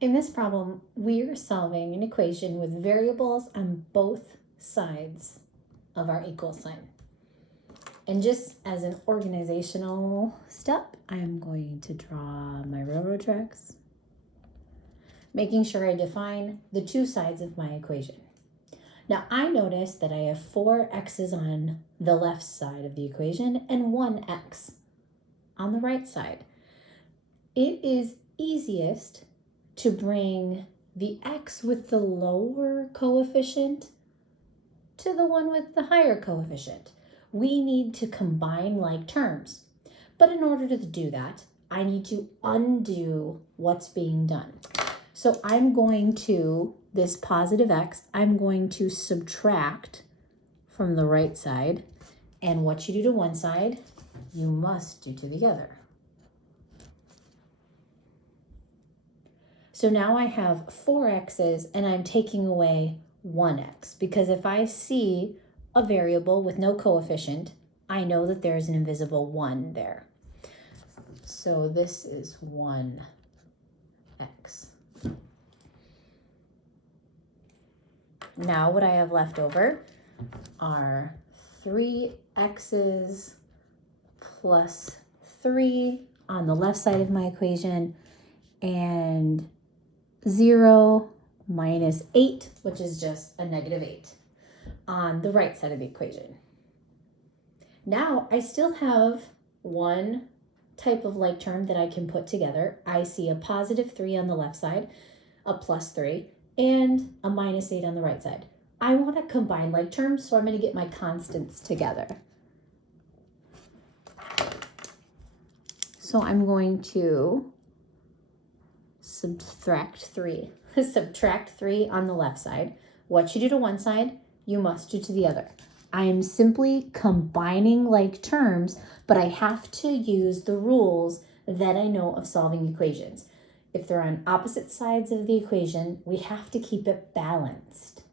In this problem, we're solving an equation with variables on both sides of our equal sign. And just as an organizational step, I'm going to draw my railroad tracks, making sure I define the two sides of my equation. Now I notice that I have 4 x's on the left side of the equation and 1 x on the right side. It is easiest to bring the x with the lower coefficient to the one with the higher coefficient. We need to combine like terms. But in order to do that, I need to undo what's being done. So I'm going to, this positive x, I'm going to subtract from the right side. And what you do to one side, you must do to the other. So now I have 4 x's and I'm taking away 1 x, because if I see a variable with no coefficient, I know that there's an invisible 1 there. So this is 1 x. Now what I have left over are 3 x's plus 3 on the left side of my equation and 0 minus 8, which is just a negative 8 on the right side of the equation. Now I still have one type of like term that I can put together. I see a positive 3 on the left side, a plus 3, and a minus 8 on the right side. I want to combine like terms, so I'm going to get my constants together. So I'm going to subtract 3. Subtract 3 on the left side. What you do to one side, you must do to the other. I am simply combining like terms, but I have to use the rules that I know of solving equations. If they're on opposite sides of the equation, we have to keep it balanced.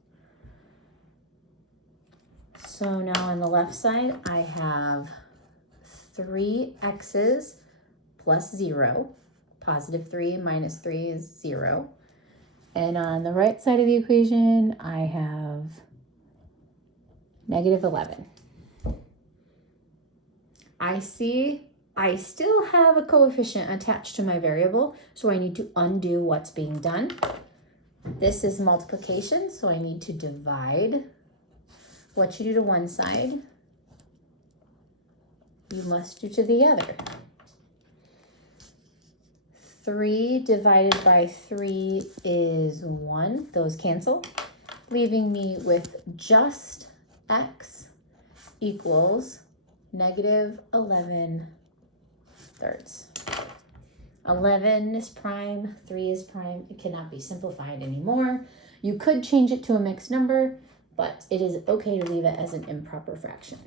So now on the left side, I have 3 x's plus 0. Positive 3 minus 3 is 0. And on the right side of the equation, I have negative 11. I see I still have a coefficient attached to my variable, so I need to undo what's being done. This is multiplication, so I need to divide. What you do to one side, you must do to the other. 3 divided by 3 is 1. Those cancel, leaving me with just x equals negative 11 thirds. 11 is prime, 3 is prime. It cannot be simplified anymore. You could change it to a mixed number, but it is okay to leave it as an improper fraction.